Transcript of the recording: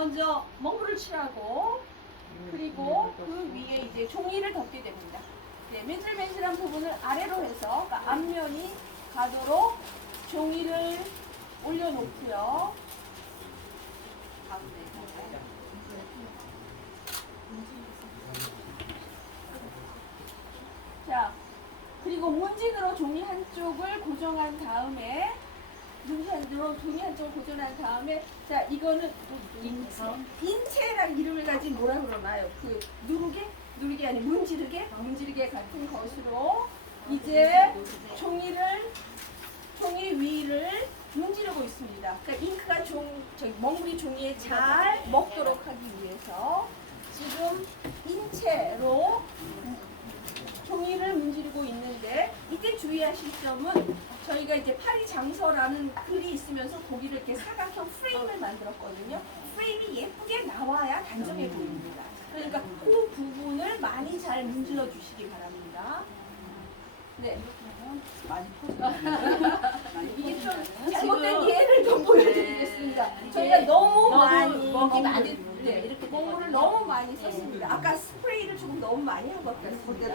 먼저 멍구를 칠하고 그리고 그 위에 이제 종이를 덮게 됩니다. 네, 맨질맨질한 부분을 아래로 해서 그러니까 앞면이 가도록 종이를 올려놓고요. 자, 그리고 문진으로 종이 한쪽을 고정한 다음에 문진으로 종이 한쪽을 고정한 다음에 자 이거는 인체. 인체랑 이름을 가진 뭐라 그러나요? 그 누르개 누르개 아니 문지르개? 문지르개 같은 것으로 이제 종이를 종이 위를 문지르고 있습니다. 그러니까 잉크가 종 저기 멍구리 종이에 잘 먹도록 하기 위해서 지금 인체로 종이를 문지르고 있는데 이때 주의하실 점은 저희가 이제 파리 장서라는 글이 있으면서 거기를 이렇게 사각형 프레임을 만들었거든요. 프레임이 예쁘게 나와야 단정해 보입니다. 그러니까 그 부분을 많이 잘 문질러 주시기 바랍니다. 네. 많이 이게 좀 잘못된 예를 좀 보여드리겠습니다. 저희가 너무, 너무 많이 먹이 많이 네, 이렇게 몽물을 너무 많이 썼습니다. 아까 스프레이를 조금 너무 많이 한 것 같습니다.